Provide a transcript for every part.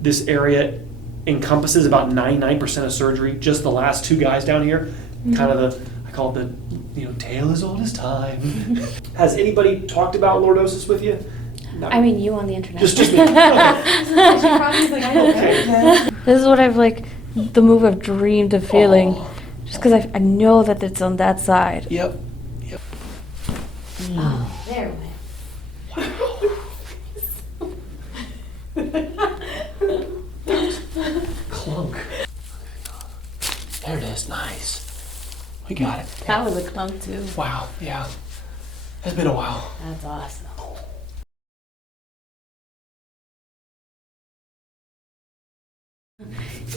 This area encompasses about 99% of surgery. Just the last two guys down here, kind of I call it the, tale as old as time. Has anybody talked about lordosis with you? No. I mean, you on the internet. Just me. Okay. Okay. This is what I've the move I've dreamed of feeling. Oh. Just because I know that it's on that side. Yep. Oh, there it went. Clunk. There it is. Nice. We got it. That was a clunk too. Wow. Yeah. It's been a while. That's awesome.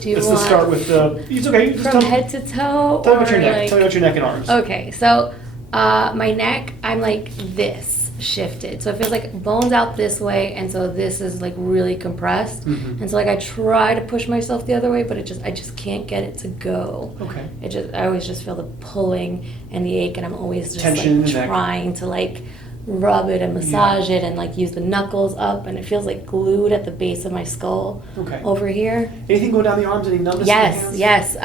Do you Let's want start with the. It's okay. Just from head to toe? Tell me about your or neck. Tell me about your neck and arms. Okay, so my neck, I'm like this shifted. So it feels like bones out this way, and so this is like really compressed. Mm-hmm. And so like I try to push myself the other way, but I just can't get it to go. Okay. I always just feel the pulling and the ache, and I'm always just Tension in like the neck. trying to like rub it and massage it and like use the knuckles up, and it feels like glued at the base of my skull. Okay. Over here. Anything going down the arms? Any numbness in the hands? Yes.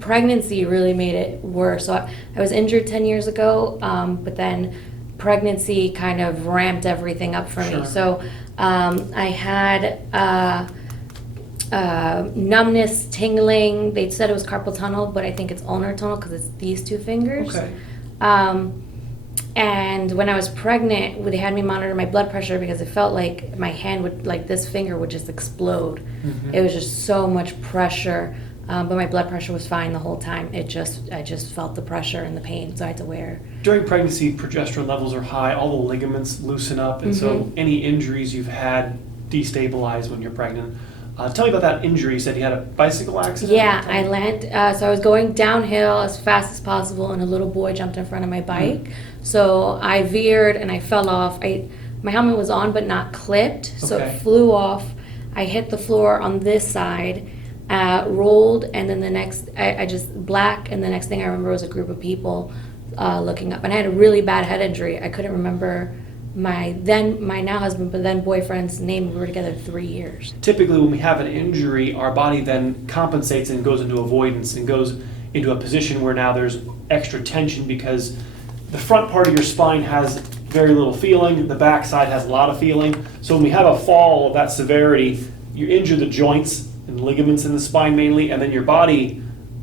Pregnancy really made it worse. So I was injured 10 years ago, but then pregnancy kind of ramped everything up for Sure. me. So I had numbness, tingling. They said it was carpal tunnel, but I think it's ulnar tunnel because it's these two fingers. Okay. And when I was pregnant, they had me monitor my blood pressure because it felt like my hand would, like this finger would just explode. Mm-hmm. It was just so much pressure, but my blood pressure was fine the whole time. I just felt the pressure and the pain, so I had to wear. During pregnancy, progesterone levels are high. All the ligaments loosen up, and so any injuries you've had destabilize when you're pregnant. Tell me about that injury. You said you had a bicycle accident? Yeah, I landed. So I was going downhill as fast as possible, and a little boy jumped in front of my bike. So I veered and I fell off. My helmet was on but not clipped, so Okay. it flew off. I hit the floor on this side, rolled, and then I just black. And the next thing I remember was a group of people looking up, and I had a really bad head injury. I couldn't remember my now husband, but then boyfriend's name. We were together 3 years. Typically, when we have an injury, our body then compensates and goes into avoidance and goes into a position where now there's extra tension because the front part of your spine has very little feeling, the back side has a lot of feeling. So when we have a fall of that severity, you injure the joints and ligaments in the spine mainly, and then your body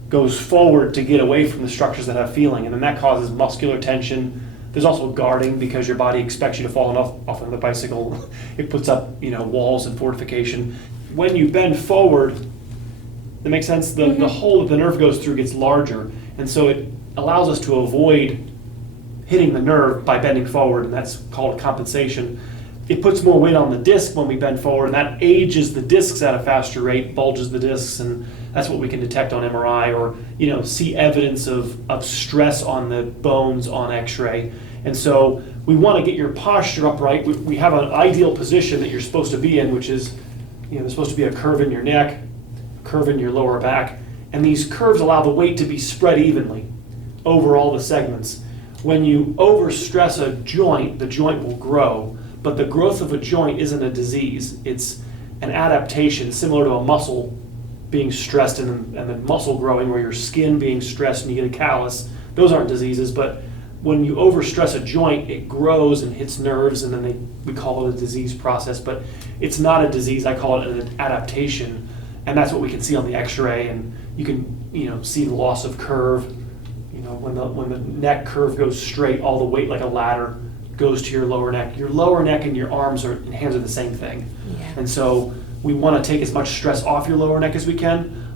goes forward to get away from the structures that have feeling, and then that causes muscular tension. There's also guarding because your body expects you to fall off of the bicycle. It puts up, walls and fortification. When you bend forward, that makes sense. The hole that the nerve goes through gets larger, and so it allows us to avoid hitting the nerve by bending forward, and that's called compensation. It puts more weight on the disc when we bend forward, and that ages the discs at a faster rate, bulges the discs, and that's what we can detect on MRI or see evidence of stress on the bones on X-ray. And so we want to get your posture upright. We have an ideal position that you're supposed to be in, which is there's supposed to be a curve in your neck, a curve in your lower back, and these curves allow the weight to be spread evenly over all the segments. When you overstress a joint, the joint will grow. But the growth of a joint isn't a disease. It's an adaptation similar to a muscle being stressed and the muscle growing, or your skin being stressed and you get a callus. Those aren't diseases, but when you overstress a joint, it grows and hits nerves, and then we call it a disease process. But it's not a disease. I call it an adaptation, and that's what we can see on the X-ray. And you can see the loss of curve. When the neck curve goes straight, all the weight like a ladder goes to your lower neck. Your lower neck and your arms and hands are the same thing. Yeah. And so we want to take as much stress off your lower neck as we can.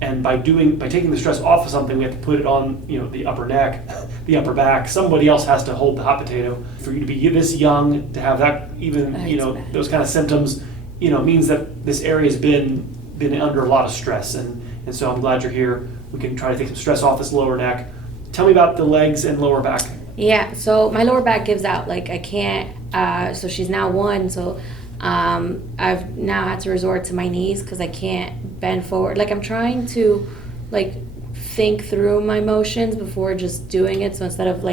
And by taking the stress off of something, we have to put it on, the upper neck, the upper back. Somebody else has to hold the hot potato. For you to be this young, to have that, even, those kind of symptoms, means that this area has been under a lot of stress. And so I'm glad you're here. We can try to take some stress off this lower neck. Tell me about the legs and lower back. Yeah, so my lower back gives out. Like I can't, so she's now 1, so I've now had to resort to my knees because I can't bend forward. Like I'm trying to think through my motions before just doing it. So instead of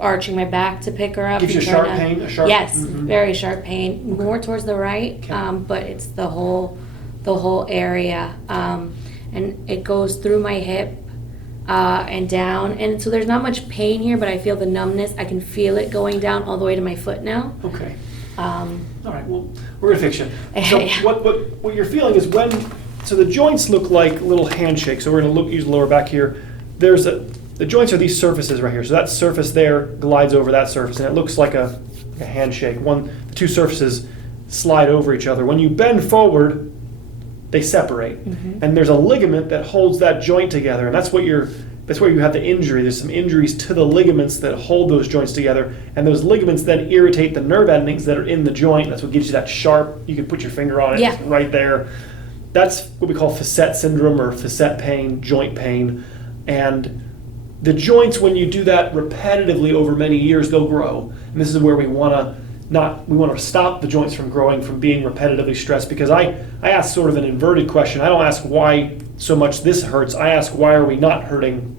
arching my back to pick her up. Gives you a sharp pain? Yes, very sharp pain. More towards the right, Okay. but it's the whole the whole area. And it goes through my hip and down. And so there's not much pain here, but I feel the numbness. I can feel it going down all the way to my foot now. Okay. All right, well, we're gonna fix you. So what you're feeling is so the joints look like little handshakes. So we're gonna use the lower back here. The joints are these surfaces right here. So that surface there glides over that surface, and it looks like a handshake. The two surfaces slide over each other. When you bend forward, they separate, and there's a ligament that holds that joint together, and that's where you have the injury. There's some injuries to the ligaments that hold those joints together, and those ligaments then irritate the nerve endings that are in the joint. That's what gives you that sharp, you can put your finger on it, right there. That's what we call facet syndrome or facet pain, joint pain. And the joints, when you do that repetitively over many years, they'll grow. And this is where we want to stop the joints from growing, from being repetitively stressed, because I ask sort of an inverted question. I don't ask why so much this hurts. I ask why are we not hurting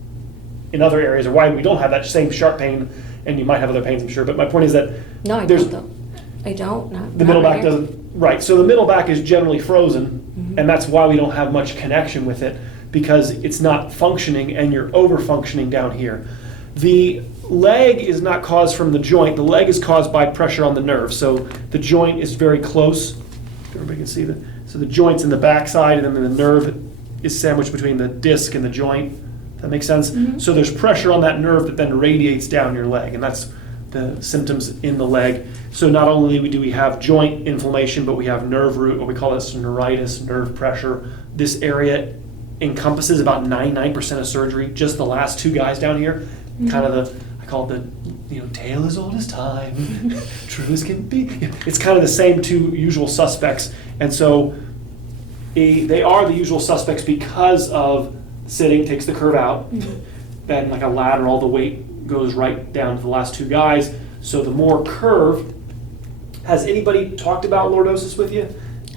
in other areas, or why we don't have that same sharp pain, and you might have other pains, I'm sure. But my point is that no, I don't. The middle back doesn't. Right. So the middle back is generally frozen, and that's why we don't have much connection with it, because it's not functioning and you're over functioning down here. The leg is not caused from the joint. The leg is caused by pressure on the nerve. So the joint is very close. Everybody can see that. So the joint's in the backside, and then the nerve is sandwiched between the disc and the joint. Does that make sense? So there's pressure on that nerve that then radiates down your leg, and that's the symptoms in the leg. So not only do we have joint inflammation, but we have nerve root, or we call this neuritis, nerve pressure. This area encompasses about 99% of surgery. Just the last two guys down here, kind of I call it the tale as old as time, true as can be. It's kind of the same two usual suspects, and so they are the usual suspects because of sitting takes the curve out, then like a ladder, all the weight goes right down to the last two guys. So the more curve. Has anybody talked about lordosis with you?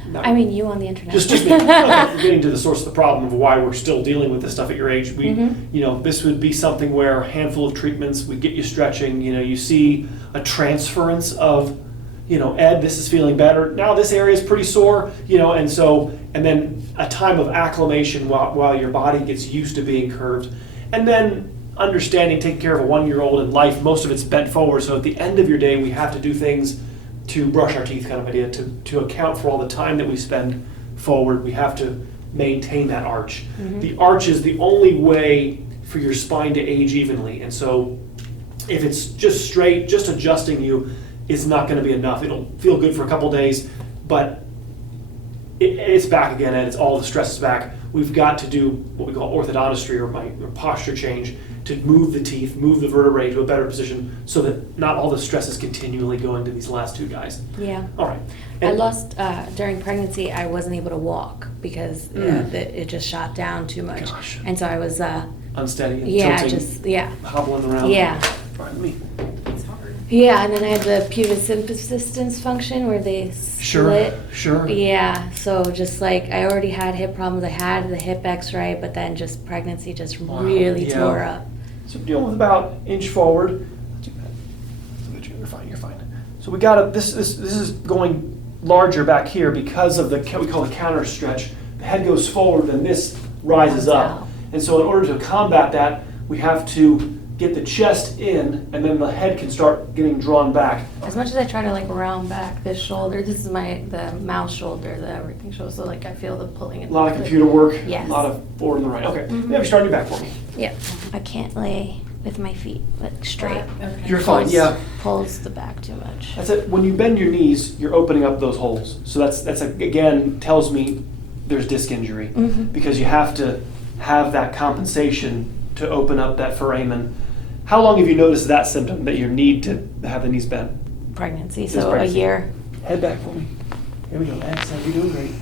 No. I mean, you on the internet. Just me. Okay, we're getting to the source of the problem of why we're still dealing with this stuff at your age. This would be something where a handful of treatments, we get you stretching, you see a transference of, Ed, this is feeling better. Now this area is pretty sore, and then a time of acclimation while your body gets used to being curved. And then understanding, taking care of a 1-year-old in life, most of it's bent forward. So at the end of your day, we have to do things to brush our teeth kind of idea, to account for all the time that we spend forward. We have to maintain that arch. The arch is the only way for your spine to age evenly. And so if it's just straight, just adjusting you is not going to be enough. It'll feel good for a couple days, but it's back again, and it's all the stress is back. We've got to do what we call orthodontistry, or posture change, to move the teeth, move the vertebrae to a better position, so that not all the stress is continually going to these last two guys. Yeah. All right. I lost, during pregnancy, I wasn't able to walk because it just shot down too much. Gosh. And so I was... unsteady and tilting, hobbling around. Yeah. Right, It's hard. Yeah, and then I had the pubescent function where they split. Sure. Yeah, so just like I already had hip problems. I had the hip x-ray, but then just pregnancy just really tore up. So dealing with about inch forward. You're fine. So we got this is going larger back here because of we call the counter stretch. The head goes forward, and this rises up. And so in order to combat that, we have to get the chest in, and then the head can start getting drawn back. As much as I try to round back this shoulder, this is the mouse shoulder, the everything shoulder, so I feel the pulling. A lot of computer work, yes. A lot of forward and the right. Okay, maybe start your back for me. Yeah, I can't lay with my feet straight. Okay. You're fine, yeah. Pulls the back too much. That's it. When you bend your knees, you're opening up those holes. So that's again, tells me there's disc injury, because you have to have that compensation to open up that foramen. How long have you noticed that symptom, that you need to have the knees bent? Pregnancy, Since so pregnancy. a year. Head back for me. Here we go. Exhale. You're doing great.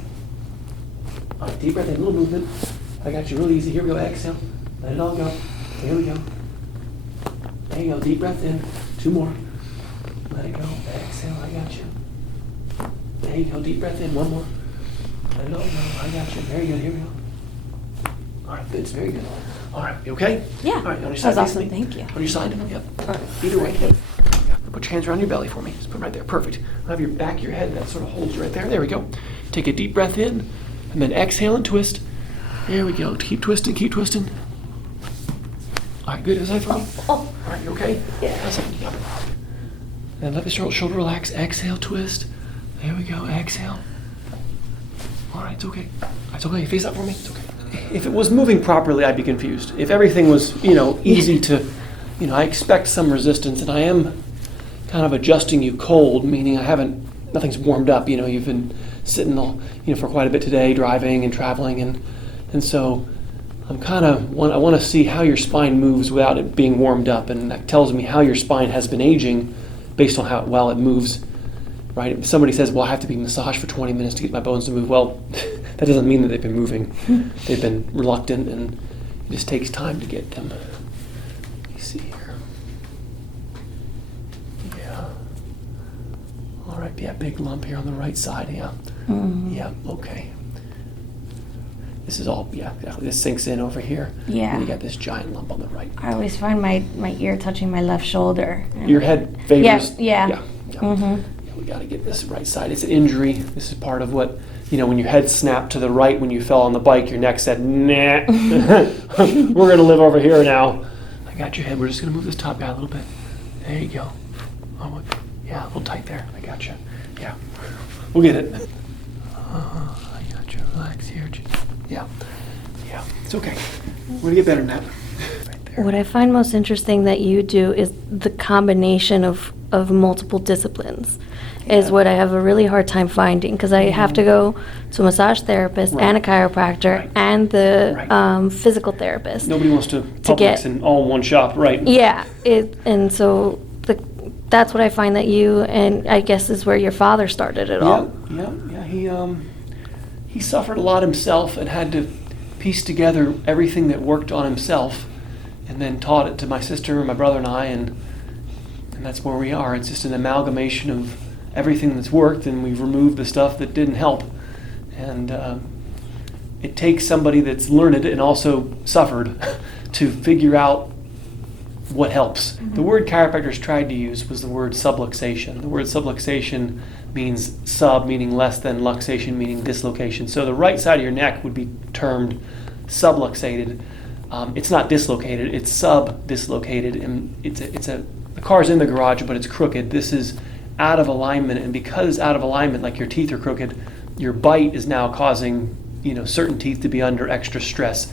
All right, deep breath in, a little movement. I got you really easy. Here we go. Exhale. Let it all go. Here we go. There you go. Deep breath in. 2 more. Let it go. Exhale. I got you. There you go. Deep breath in. 1 more. Let it all go. I got you. Very good. Here we go. All right, good. It's very good. All right, you okay? Yeah. All right, on your That side. was awesome. face me. Thank you. On your side. Yep. All right. Either way. Yep. Put your hands around your belly for me. Just put them right there. Perfect. I'll have your back of your head that sort of holds right there. There we go. Take a deep breath in, and And then exhale and twist. There we go. Keep twisting, keep twisting. All right, good. Is that for me? All right, you okay? Yeah. That's it. Yep. And let the shoulder relax. Exhale, twist. There we go. Exhale. All right, it's okay. It's okay. Face up for me. It's okay. If it was moving properly, I'd be confused. If everything was, easy to, I expect some resistance, and I am kind of adjusting you cold, meaning nothing's warmed up. You've been sitting all, for quite a bit today, driving and traveling, and so I want to see how your spine moves without it being warmed up, and that tells me how your spine has been aging based on how well it moves. Right? If somebody says, well, I have to be massaged for 20 minutes to get my bones to move. Well, that doesn't mean that they've been moving. They've been reluctant, and it just takes time to get them. Let me see here. Yeah. All right, yeah, big lump here on the right side, yeah. Mm-hmm. Yeah, okay. This is all, yeah, exactly. This sinks in over here. Yeah. And you got this giant lump on the right. I always find my ear touching my left shoulder. Your head favors. Yeah. Yeah. Mm-hmm. We got to get this right side. It's an injury. This is part of what, when your head snapped to the right when you fell on the bike, your neck said, nah, we're going to live over here now. I got your head. We're just going to move this top down a little bit. There you go. Oh, yeah, a little tight there. I got you. Yeah. We'll get it. I got you. Relax here. Yeah. Yeah. It's okay. We're going to get better than that. Right there. What I find most interesting that you do is the combination of multiple disciplines. Is what I have a really hard time finding, because I have to go to a massage therapist and a chiropractor and the physical therapist. Nobody wants to Publix in all in one shop, right? Yeah, and so that's what I find that you, and I guess is where your father started it all. Yeah. He suffered a lot himself and had to piece together everything that worked on himself, and then taught it to my sister and my brother and I, and that's where we are. It's just an amalgamation of everything that's worked, and we've removed the stuff that didn't help. And it takes somebody that's learned it and also suffered to figure out what helps. Mm-hmm. The word chiropractors tried to use was the word subluxation. The word subluxation means sub, meaning less than, luxation, meaning dislocation. So the right side of your neck would be termed subluxated. It's not dislocated, it's sub-dislocated, and the car's in the garage, but it's crooked. This is out of alignment, and because it's out of alignment, like your teeth are crooked, your bite is now causing, certain teeth to be under extra stress,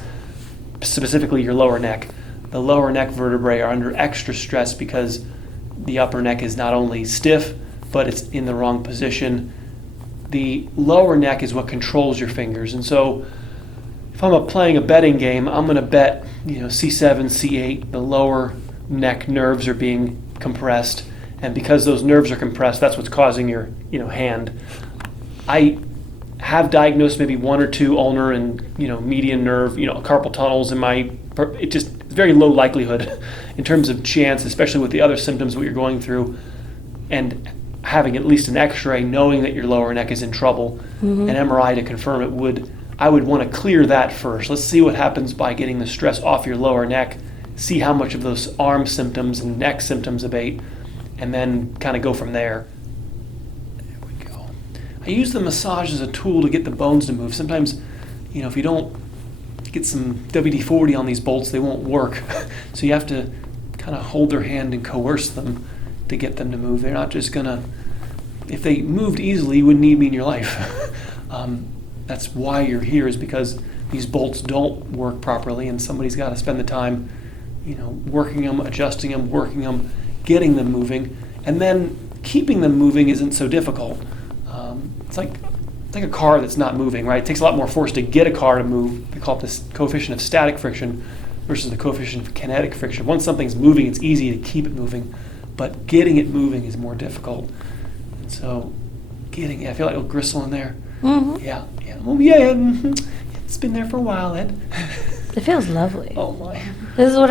specifically your lower neck. The lower neck vertebrae are under extra stress because the upper neck is not only stiff, but it's in the wrong position. The lower neck is what controls your fingers, and so if I'm playing a betting game, I'm going to bet, C7, C8, the lower neck nerves are being compressed, and because those nerves are compressed, that's what's causing your hand. I have diagnosed maybe one or two ulnar and median nerve carpal tunnels in my. It's very low likelihood in terms of chance, especially with the other symptoms what you're going through, and having at least an X-ray knowing that your lower neck is in trouble, an MRI to confirm it I would want to clear that first. Let's see what happens by getting the stress off your lower neck, see how much of those arm symptoms and neck symptoms abate, and then kind of go from there. There we go. I use the massage as a tool to get the bones to move. Sometimes, if you don't get some WD-40 on these bolts, they won't work. So you have to kind of hold their hand and coerce them to get them to move. They're not just going to, if they moved easily, you wouldn't need me in your life. That's why you're here, is because these bolts don't work properly, and somebody's got to spend the time, working them, adjusting them, working them, getting them moving, and then keeping them moving isn't so difficult. It's like a car that's not moving, right? It takes a lot more force to get a car to move. They call it this coefficient of static friction versus the coefficient of kinetic friction. Once something's moving, it's easy to keep it moving, but getting it moving is more difficult. And so I feel like it'll gristle in there. Mm-hmm. Yeah. Oh, yeah. It's been there for a while, Ed. It feels lovely. Oh, my. This is what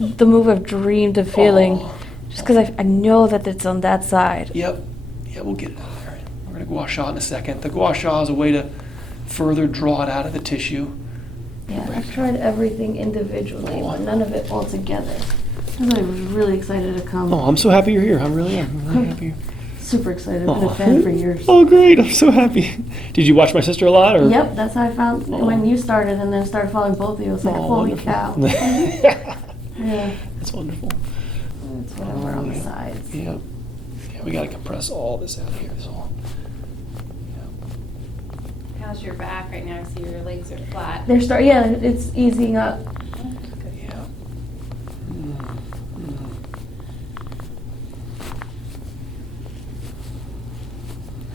the move I've dreamed of feeling. Just because I know that it's on that side. Yep. Yeah, we'll get it out there. We're going to gua sha in a second. The gua sha is a way to further draw it out of the tissue. Yeah, I've tried everything individually, but none of it all together. I was really excited to come. Oh, I'm so happy you're here. I really am. I'm really happy. super excited. I've been a fan for years. Oh, great. I'm so happy. Did you watch my sister a lot? Or? Yep, that's how I found when you started, and then started following both of you. I was like, holy wonderful. cow. Yeah. That's wonderful. It's whatever on the sides. Yeah. Yeah, we got to compress all this out of here. This all. How's your back right now? I see your legs are flat. Yeah, it's easing up. Yeah.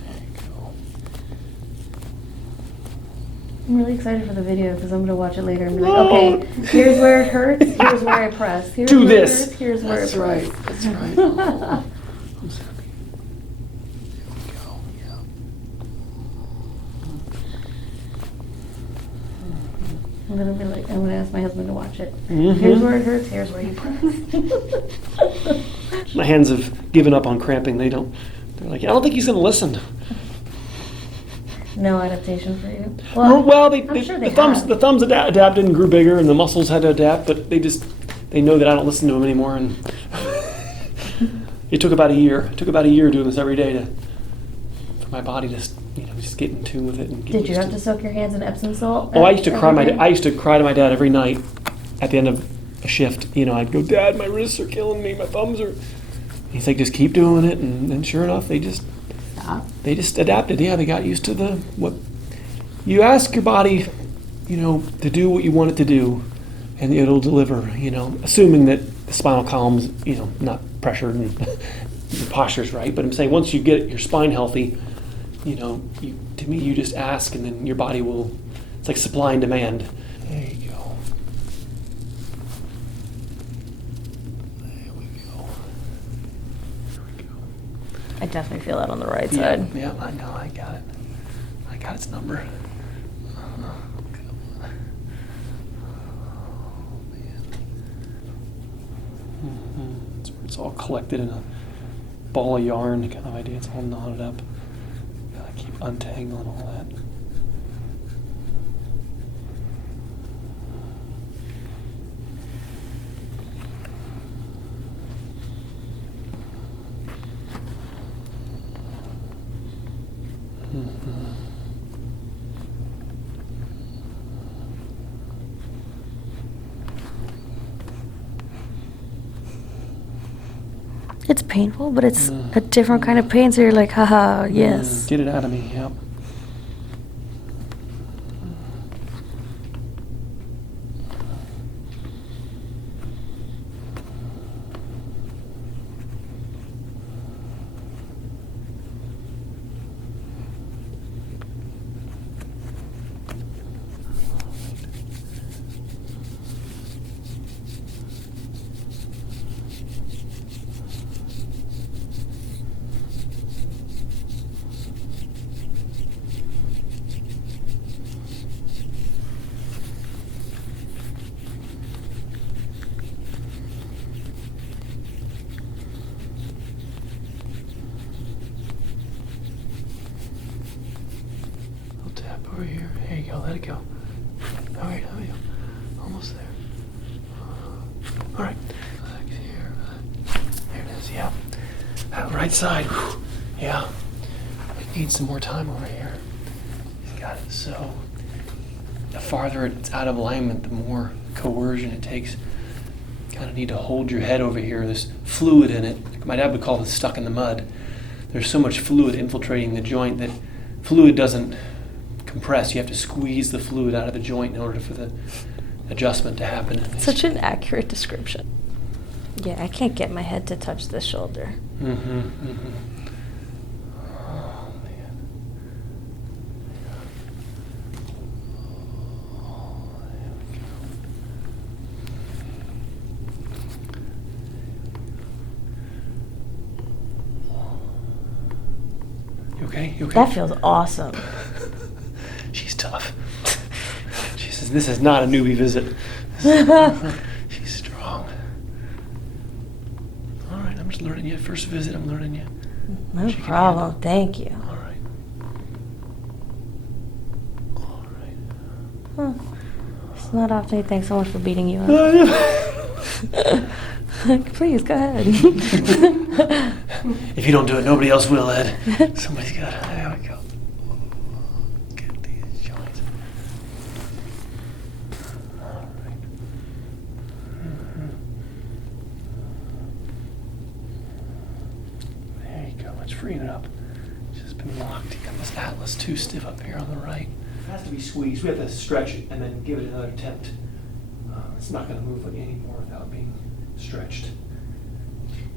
There you go. I'm really excited for the video because I'm going to watch it later and be like, okay, here's where it hurts, here's where I press. Here's Do where this. It hurts, here's where That's it press. right. That's right. Oh, I'm so happy. There we go. Yeah. I'm going to ask my husband to watch it. Mhm. Here's where it hurts, here's where you press. My hands have given up on cramping. They're like, I don't think he's going to listen. No adaptation for you? Well, I'm sure they the thumbs adapted and grew bigger, and the muscles had to adapt, but they know that I don't listen to them anymore. And it took about a year. It took about a year doing this every day for my body to just get in tune with it. And get Did you used have to soak your hands in Epsom salt? Oh, I used to cry every day? I used to cry to my dad every night at the end of a shift. I'd go, Dad, my wrists are killing me. My thumbs are. He's like, just keep doing it, and sure enough, they just adapted. Yeah, they got used to what you ask your body, to do what you want it to do, and it'll deliver. Assuming that the spinal column's, not pressured and your posture's right. But I'm saying once you get your spine healthy, to me, you just ask, and then your body will. It's like supply and demand. There you go. There we go. There we go. I definitely feel that on the right side. Yeah, I know. I got it. I got its number. Oh, man. It's all collected in a ball of yarn kind of idea. It's all knotted up. Gotta keep untangling all that. It's painful, but it's a different kind of pain, so you're like, haha, yes. Get it out of me, yep. Over here. There you go. Let it go. All right. How are you? Almost there. All right. Relax here. There it is. Yeah. That right side. Whew. Yeah. It needs some more time over here. He's got it. So the farther it's out of alignment, the more coercion it takes. You kind of need to hold your head over here. There's fluid in it. My dad would call it stuck in the mud. There's so much fluid infiltrating the joint that fluid doesn't compress. You have to squeeze the fluid out of the joint in order for the adjustment to happen. Such an accurate description. Yeah, I can't get my head to touch this shoulder. Mm-hmm. Oh, man. Oh, there we go. You okay? You okay? That feels awesome. She's tough. She says, this is not a newbie visit. She's strong. All right, I'm just learning you. First visit, I'm learning you. No She can problem. handle. Thank you. All right. All right. Huh. It's not often you thank someone for beating you up. Please, go ahead. If you don't do it, nobody else will, Ed. Somebody's got it. There we go. Get these joints. All right. There you go. Let's free it up. It's just been locked. You got this atlas too stiff up here on the right. It has to be squeezed. We have to stretch it and then give it another attempt. It's not going to move anymore without being stretched.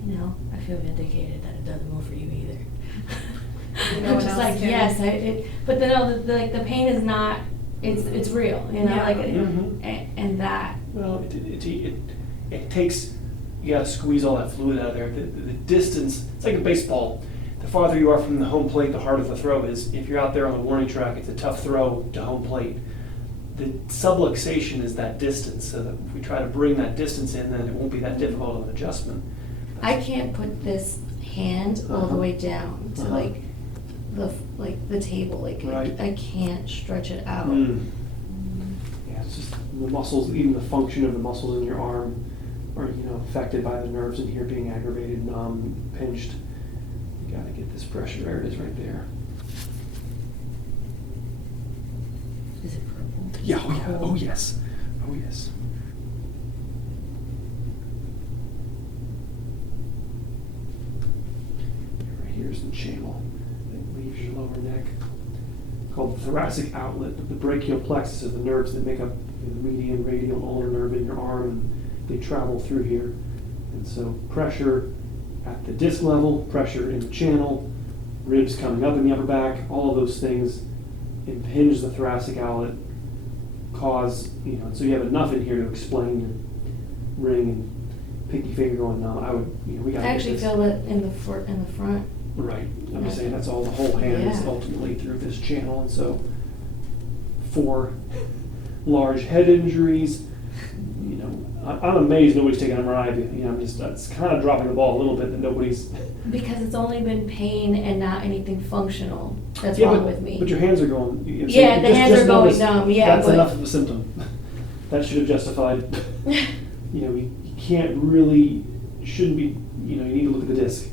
You know, I feel vindicated that it doesn't move for you either. No I'm one just else like, can. yes, but the pain is not, it's real, you know, Yeah. like, Mhm. and that. Well, it takes, you got to squeeze all that fluid out of there. The distance, it's like a baseball. The farther you are from the home plate, the harder the throw is. If you're out there on the warning track, it's a tough throw to home plate. The subluxation is that distance, so that if we try to bring that distance in, then it won't be that difficult of an adjustment. I can't put this hand all the way down to Uh-huh. like the table, like Right. I can't stretch it out. Yeah, it's just the muscles, even the function of the muscles in your arm are, affected by the nerves in here being aggravated, numb, pinched. You gotta get this pressure. There it is right there. Is it purple? Yeah, oh yes. Oh yes. Right here's the channel that leaves your lower neck, called the thoracic outlet. The brachial plexus is the nerves that make up the median, radial, ulnar nerve in your arm, and they travel through here. And so pressure at the disc level, pressure in the channel, ribs coming up in the upper back, all of those things impinge the thoracic outlet, cause, so you have enough in here to explain your ring and pinky finger going numb. I would, we I gotta actually get this. feel it in the front. Right, I'm just saying that's all, the whole hand is Yeah. ultimately through this channel, and so 4 large head injuries, I'm amazed nobody's taking MRI, I'm just, that's kind of dropping the ball a little bit that nobody's. Because it's only been pain and not anything functional that's Yeah, wrong but- with me. But your hands are going. Yeah, the hands are going numb, yeah, That's but- enough of a symptom. That should have justified, you can't really, shouldn't be, you need to look at the disc.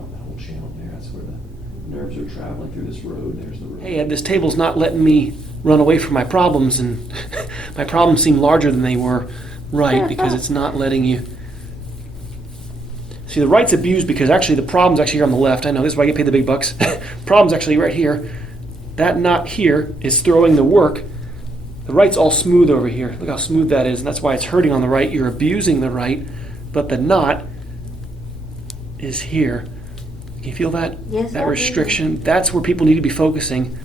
Oh, that whole channel there, that's where the nerves are traveling through this road, there's the road. Hey Ed, this table's not letting me run away from my problems, and my problems seem larger than they were, right, because it's not letting you. See, the right's abused because actually the problem's actually here on the left. I know, this is why I get paid the big bucks. Problem's actually right here. That knot here is throwing the work. The right's all smooth over here. Look how smooth that is, and that's why it's hurting on the right. You're abusing the right, but the knot is here. Can you feel that? Yes, That I do. restriction. That's where people need to be focusing.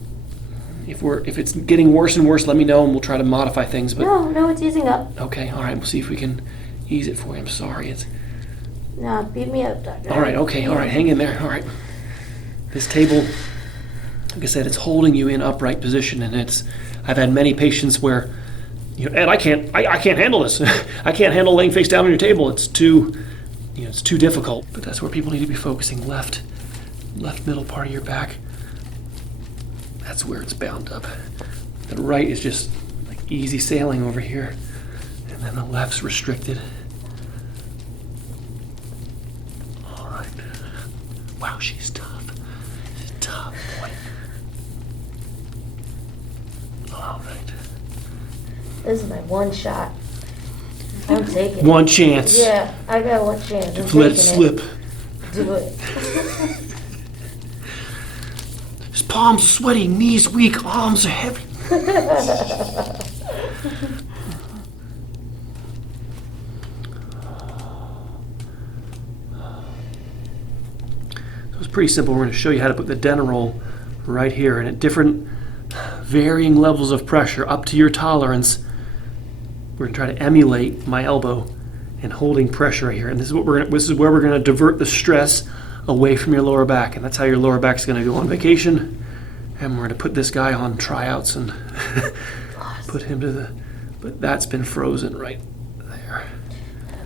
If it's getting worse and worse, let me know and we'll try to modify things. But No, it's easing up. okay, all right, we'll see if we can ease it for you. I'm sorry. It's No, beat me up, doctor. all right. Okay, all right. Hang in there. All right. This table, like I said, it's holding you in upright position, and I've had many patients where, Ed, I can't handle this. I can't handle laying face down on your table. It's too, it's too difficult. But that's where people need to be focusing. Left middle part of your back. That's where it's bound up. The right is just like easy sailing over here, and then the left's restricted. All right. Wow, she's tough. She's a tough boy. All right. This is my one shot. I'm taking it. One chance. Yeah, I got one chance. I'm Let it taking slip. Do it. His palms are sweaty, knees weak, arms are heavy. So it's pretty simple. We're going to show you how to put the Denerol right here, and at different varying levels of pressure up to your tolerance. We're going to try to emulate my elbow and holding pressure right here. And this is where we're going to divert the stress away from your lower back, and that's how your lower back's going to go on vacation. And we're going to put this guy on tryouts and put him to but that's been frozen right there.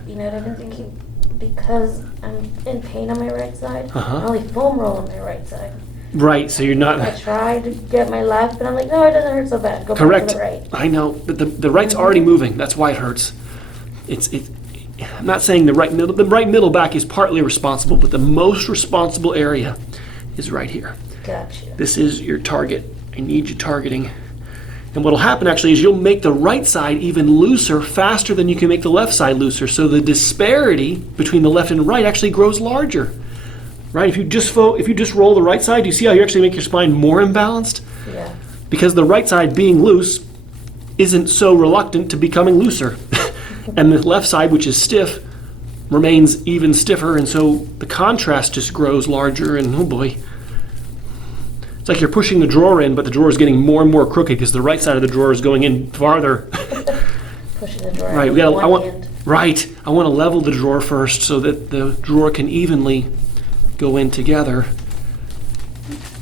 You know what I've been thinking? Because I'm in pain on my right side, Uh-huh. I only foam roll on my right side. Right, so you're I not tried to get my left, but I'm like, no, it doesn't hurt so bad. Go correct. back to the right. I know, but the right's already moving. That's why it hurts. I'm not saying the right middle back is partly responsible, but the most responsible area is right here. Gotcha. This is your target. I need you targeting. And what'll happen actually is you'll make the right side even looser faster than you can make the left side looser. So the disparity between the left and right actually grows larger. Right? If you just roll the right side, do you see how you actually make your spine more imbalanced? Yeah. Because the right side being loose isn't so reluctant to becoming looser. And the left side, which is stiff, remains even stiffer, and so the contrast just grows larger, and oh boy. It's like you're pushing the drawer in, but the drawer is getting more and more crooked because the right side of the drawer is going in farther. Pushing the drawer. Right, with one hand. I want to level the drawer first so that the drawer can evenly go in together.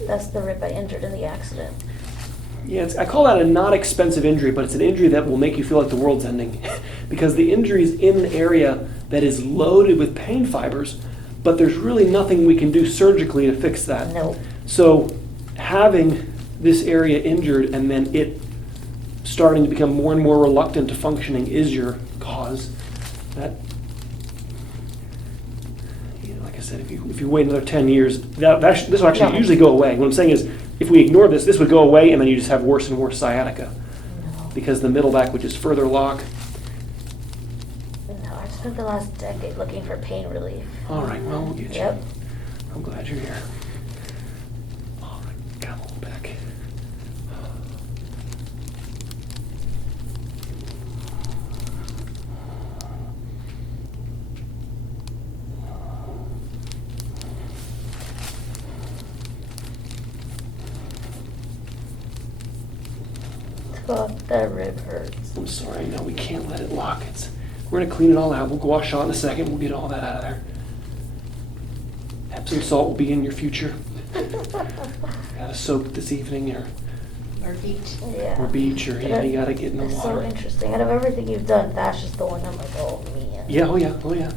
That's the rib I injured in the accident. Yeah, I call that a not expensive injury, but it's an injury that will make you feel like the world's ending. Because the injury is in an area that is loaded with pain fibers, but there's really nothing we can do surgically to fix that. Nope. So having this area injured and then it starting to become more and more reluctant to functioning is your cause. That, like I said, if you wait another 10 years, this will actually No. usually go away. What I'm saying is, if we ignore this would go away, and then you just have worse and worse sciatica. No. Because the middle back would just further lock. No, I've spent the last decade looking for pain relief. All right, well, we'll get you. Yep. I'm glad you're here. All right, come on back. Oh, that rib hurts. I'm sorry, no, we can't let it lock. We're gonna clean it all out. We'll wash it out in a second. We'll get all that out of there. Epsom salt will be in your future. Gotta soak this evening or beach. Yeah. beach or yeah, you gotta get in the It's so water. interesting. Out of everything you've done, that's just the one I'm like, oh man. Yeah, oh yeah, oh yeah.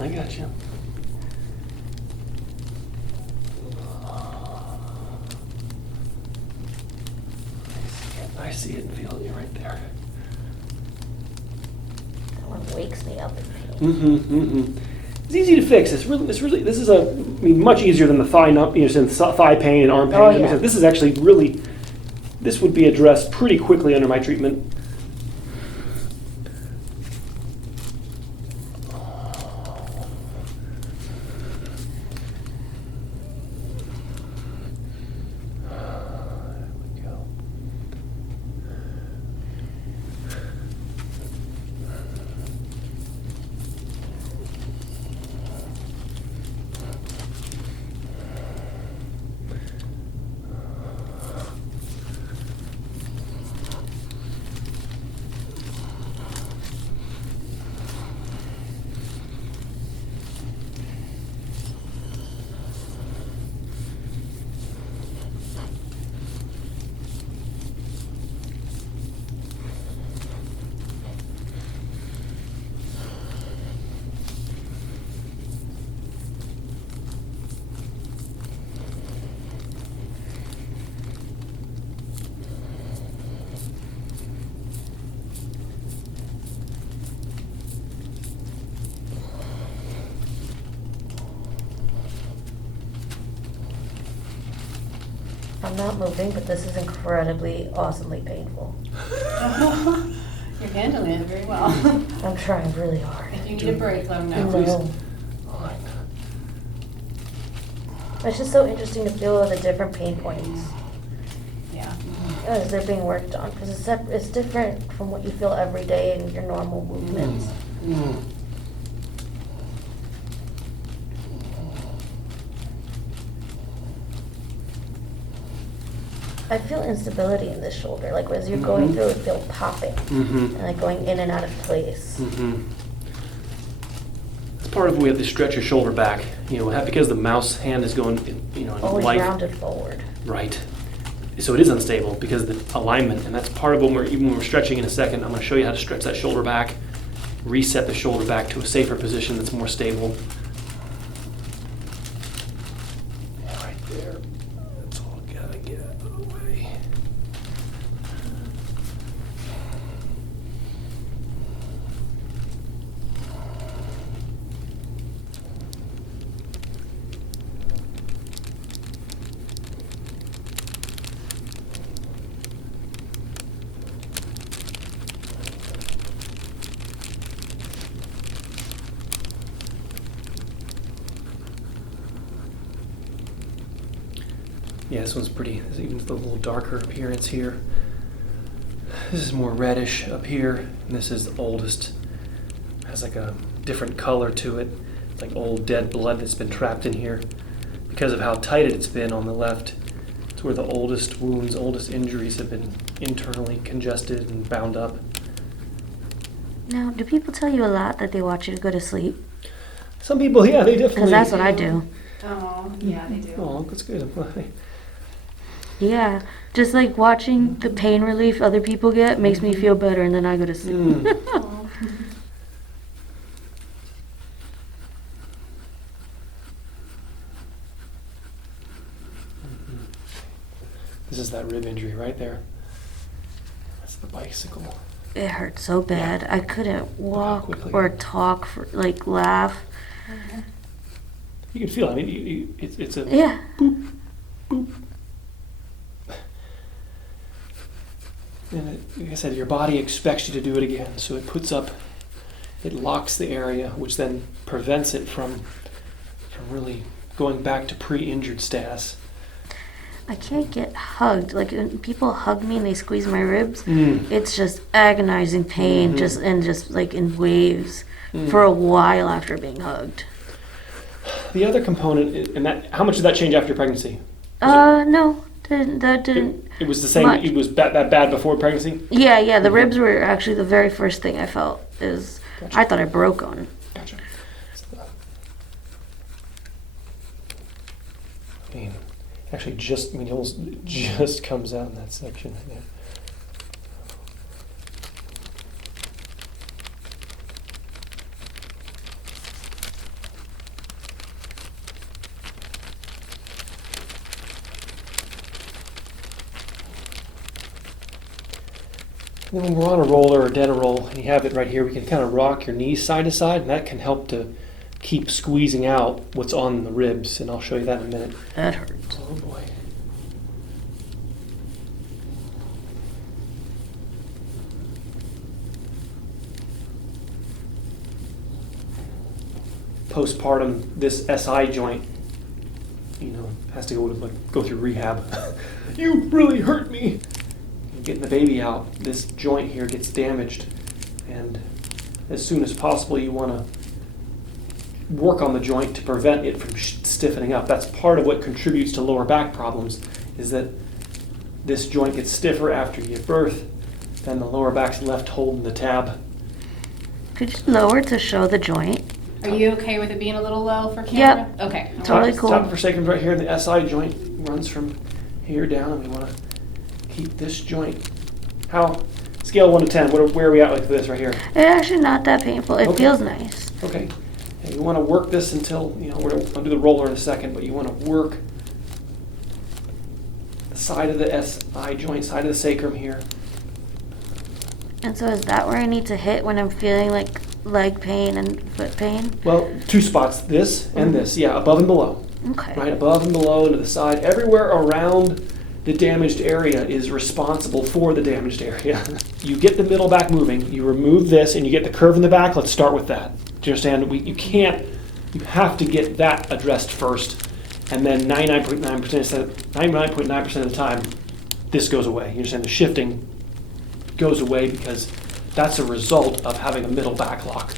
I got you. I see it and feel it right there. That one wakes me up in pain. Mm-hmm. It's easy to fix. This is much easier than the thigh pain and arm pain. Oh, yeah. This is actually really, this would be addressed pretty quickly under my treatment. I'm not moving, but this is incredibly, awesomely painful. You're handling it very well. I'm trying really hard. If you need a break, let them know. Please. No. It's just so interesting to feel the different pain points Yeah. as they're being worked on, because it's different from what you feel every day in your normal movements. Mm. I feel instability in this shoulder, like as you're going through it, feel popping, and like going in and out of place. Mm-hmm. It's part of we have to stretch your shoulder back, because the mouse hand is going, in Always life. rounded forward. Right. So it is unstable because of the alignment, and that's part of even when we're stretching in a second, I'm going to show you how to stretch that shoulder back, reset the shoulder back to a safer position that's more stable. Yeah, right there. That's all gotta get out of the way. Yeah, this one's pretty, there's even a little darker appearance here. This is more reddish up here, and this is the oldest. Has like a different color to it, like old dead blood that's been trapped in here. Because of how tight it's been on the left, it's where the oldest wounds, oldest injuries have been internally congested and bound up. Now, do people tell you a lot that they want you to go to sleep? Some people, yeah, they definitely. Because that's what I do. Oh, yeah, they do. Oh, that's good. Yeah, just like watching the pain relief other people get makes me feel better, and then I go to sleep. Oh. This is that rib injury right there. That's the bicycle. It hurt so bad. I couldn't walk quickly. or talk, like laugh. You can feel it. I mean, it's a Yeah. boop, boop. And like I said, your body expects you to do it again, so it puts up, it locks the area, which then prevents it from really going back to pre-injured status. I can't get hugged. Like when people hug me and they squeeze my ribs, Mm. it's just agonizing pain, Mhm. just like in waves Mm. for a while after being hugged. The other component, and that, how much did that change after pregnancy? No, that didn't. It was the same. Much. It was that bad before pregnancy. Yeah, the Mhm. ribs were actually the very first thing I felt. Gotcha. I thought I broke on. Gotcha. I mean, actually, it almost just comes out in that section right there. And then when we're on a roller or dead roll, and you have it right here, we can kind of rock your knees side to side, and that can help to keep squeezing out what's on the ribs, and I'll show you that in a minute. That hurts. Oh boy. Postpartum, this SI joint, has to go through rehab. You really hurt me. Getting the baby out, this joint here gets damaged, and as soon as possible you want to work on the joint to prevent it from stiffening up. That's part of what contributes to lower back problems, is that this joint gets stiffer after you give birth, then the lower back's left holding the tab. Could you lower to show the joint? Are you okay with it being a little low for camera? Yep. Okay. Totally cool. Stop it for a second right here. The SI joint runs from here down, and we want to keep this joint. How? Scale 1 to 10. Where are we at like this right here? It's actually not that painful. It Okay. feels nice. Okay. And you want to work this until, we're going to do the roller in a second, but you want to work the side of the SI joint, side of the sacrum here. And so is that where I need to hit when I'm feeling like leg pain and foot pain? Well, 2 spots, this and this. Yeah, above and below. Okay. Right, above and below and to the side. Everywhere around the damaged area is responsible for the damaged area. You get the middle back moving, you remove this, and you get the curve in the back. Let's start with that. Do you understand? You have to get that addressed first, and then 99.9% of the time, this goes away. You understand? The shifting goes away because that's a result of having a middle back lock.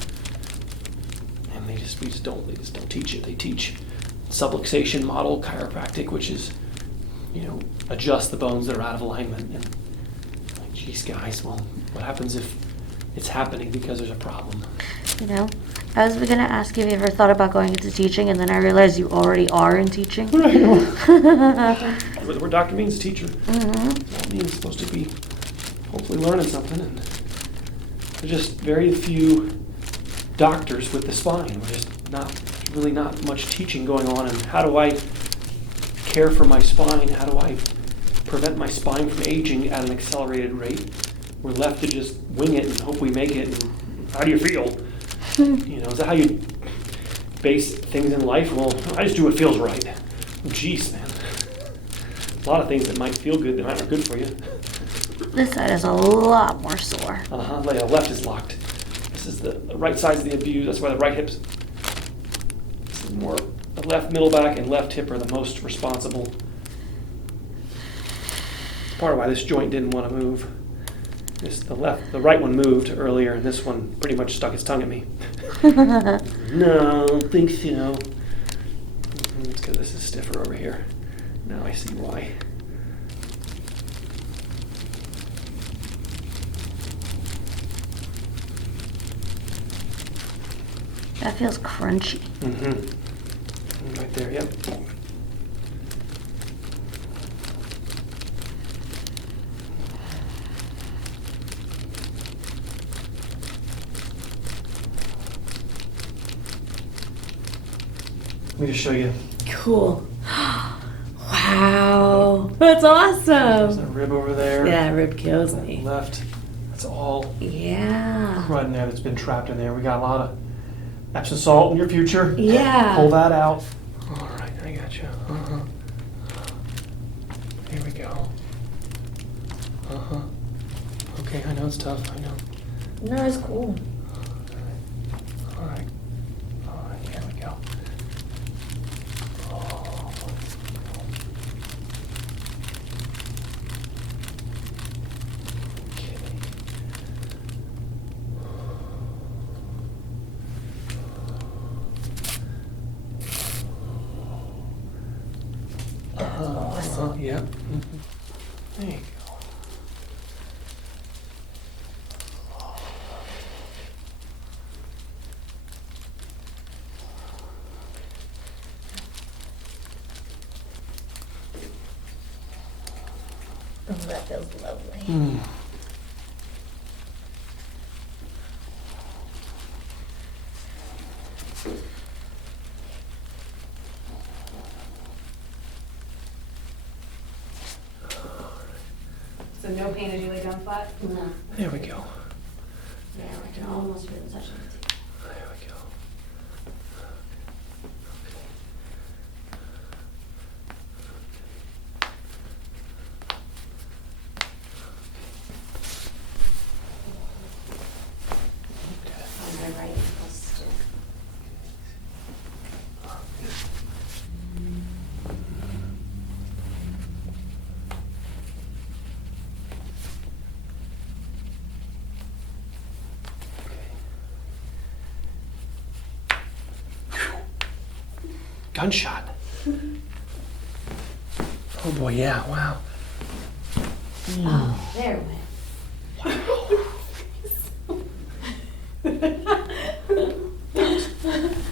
And we just don't teach it. They teach subluxation model chiropractic, which is, adjust the bones that are out of alignment. And like, geez, guys, well, what happens if it's happening because there's a problem? I was going to ask you if you ever thought about going into teaching, and then I realized you already are in teaching. The word doctor means teacher. That means supposed to be hopefully learning something. And there's just very few doctors with the spine. We're just really not much teaching going on. And how do I care for my spine? How do I prevent my spine from aging at an accelerated rate? We're left to just wing it and hope we make it. And how do you feel? Is that how you base things in life? Well, I just do what feels right. Jeez, man. A lot of things that might feel good that aren't good for you. This side is a lot more sore. The left is locked. This is the right side's the abuse. That's why the right hip's more. The left middle back and left hip are the most responsible part of why this joint didn't want to move. The right one moved earlier, and this one pretty much stuck its tongue at me. No, I don't think so. It's because this is stiffer over here. Now I see why. That feels crunchy. Mm-hmm. Right there, yep. Let me just show you. Cool. Wow. That's There's awesome. that rib over there. Yeah, rib kills me. Left. That's all Yeah. crud in there that's been trapped in there. We got a lot of Epsom salt in your future. Yeah. Pull that out. All right, I got you. Here we go. Okay, I know it's tough. I know. No, it's cool. All right. Here we go. Yeah. There you go. Oh, that feels lovely. So no pain as you lay down flat? No. There we go. Yeah, I can almost feel the touching. There we go. My right ankle's still. Gunshot. Oh boy, yeah, wow. Oh, there it went.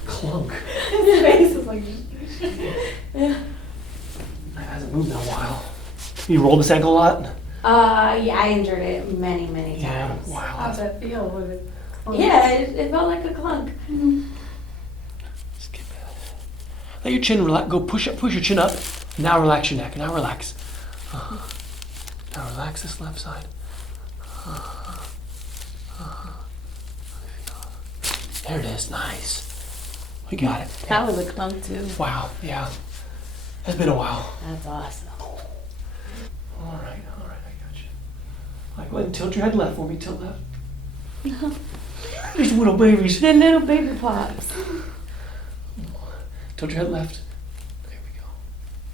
Clunk. His face is like. That hasn't moved in a while. You rolled this ankle a lot? Yeah, I injured it many, many Yeah, times. wow. How's that feel? Was it? Yeah, it felt like a clunk. Skip that. Let your chin relax. Go push your chin up. Now relax your neck. Now relax. Now relax this left side. There it is. Nice. We got it. That was a clunk too. Wow. Yeah. It's been a while. That's awesome. All right. I got you. All right, go ahead and tilt your head left for me. Tilt left. These little babies. The little baby pops. Tilt your head left. There we go.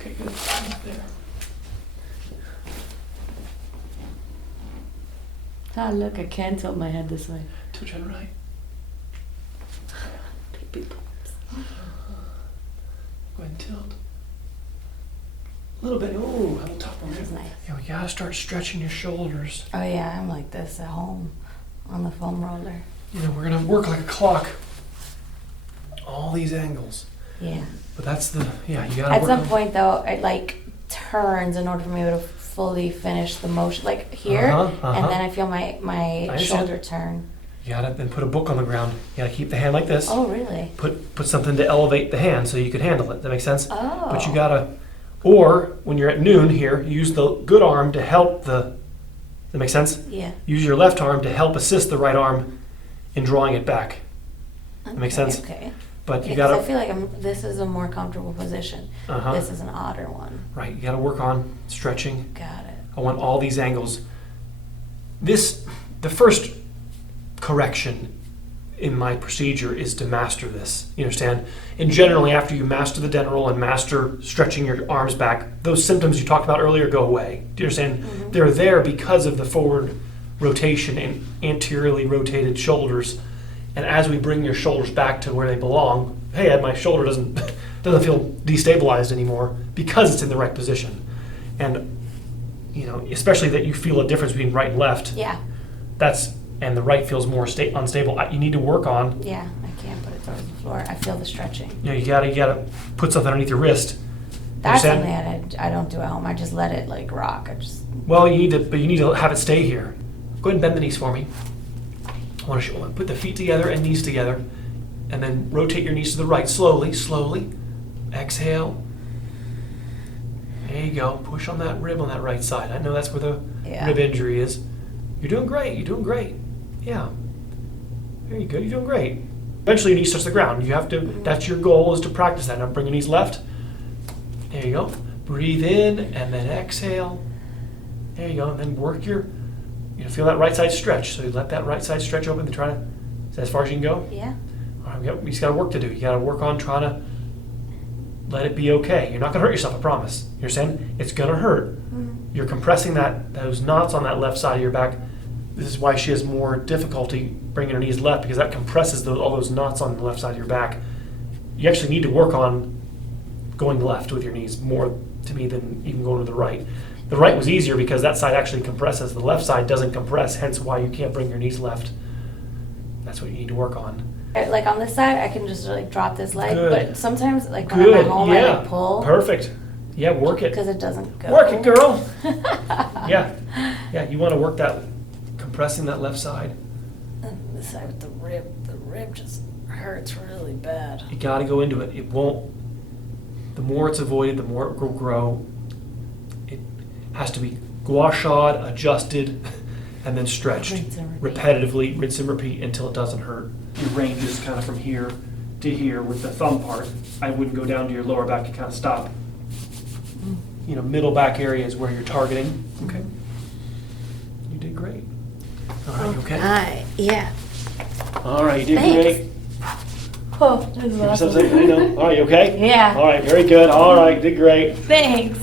Okay, good. There. Oh, look, I can tilt my head this way. Tilt your head right. Baby pops. Go ahead and tilt. A little bit. Oh, a little top one. That's nice. Yeah, we gotta start stretching your shoulders. Oh yeah, I'm like this at home on the foam roller. You know, we're gonna work like a clock. All these angles. Yeah. But that's the, yeah, you gotta At work some on- point though, it like turns in order for me to fully finish the motion, like here, and then I feel my understand. shoulder turn. You gotta then put a book on the ground. You gotta keep the hand like this. Oh really? Put something to elevate the hand so you can handle it. That makes sense? Oh. But you gotta, or when you're at noon here, use the good arm to help the, that makes sense? Yeah. Use your left arm to help assist the right arm in drawing it back. That makes sense? Okay. But you Yeah, 'cause I gotta, feel like this is a more comfortable position. Uh-huh. This is an odder one. right, you gotta work on stretching. Got it. I want all these angles. The first correction in my procedure is to master this. You understand? And generally, after you master the dental and master stretching your arms back, those symptoms you talked about earlier go away. Do you understand? They're there because of the forward rotation and anteriorly rotated shoulders. And as we bring your shoulders back to where they belong, hey, Ed, my shoulder doesn't feel destabilized anymore because it's in the right position. And you know, especially that you feel a difference between right and left. Yeah. And the right feels more unstable. You need to work on. Yeah, I can't put it towards the floor. I feel the stretching. You know, you gotta put something underneath your wrist. That's Understand? something I don't do at home. I just let it like rock. Well, you need to have it stay here. Go ahead and bend the knees for me. I want to put the feet together and knees together, and then rotate your knees to the right slowly. Exhale. There you go. Push on that rib on that right side. I know that's where the rib injury is. You're doing great. You're doing great. Yeah. There you go. You're doing great. Eventually your knees touch the ground. You have to, that's your goal, is to practice that. Now bring your knees left. There you go. Breathe in and then exhale. There you go. And then work feel that right side stretch. So you let that right side stretch open and try to, is that as far as you can go? Yeah. All right, we just got work to do. You got to work on trying to let it be okay. You're not going to hurt yourself, I promise. You're saying it's going to hurt. You're compressing those knots on that left side of your back. This is why she has more difficulty bringing her knees left, because that compresses all those knots on the left side of your back. You actually need to work on going left with your knees more, to me, than even going to the right. The right was easier because that side actually compresses. The left side doesn't compress, hence why you can't bring your knees left. That's what you need to work on. Like on this side, I can just like drop this leg, Good. but sometimes like when I'm at home, I like pull. Perfect. Yeah, work it. Because it doesn't go. Work it, girl. Yeah. You want to work that, compressing that left side. And this side with the rib just hurts really bad. You got to go into it. It won't, the more it's avoided, the more it will grow. It has to be gua sha'd, adjusted, and then stretched Rinse and repeat. repetitively, rinse and repeat until it doesn't hurt. Your range is kind of from here to here with the thumb part. I wouldn't go down to your lower back, you kind of stop. You know, middle back area is where you're targeting. Okay. You did great. All right, you okay? Yeah. All right, you did Thanks. great. Oh, this is I know. All right, you okay? Yeah. All right, very good. All right, did great. Thanks.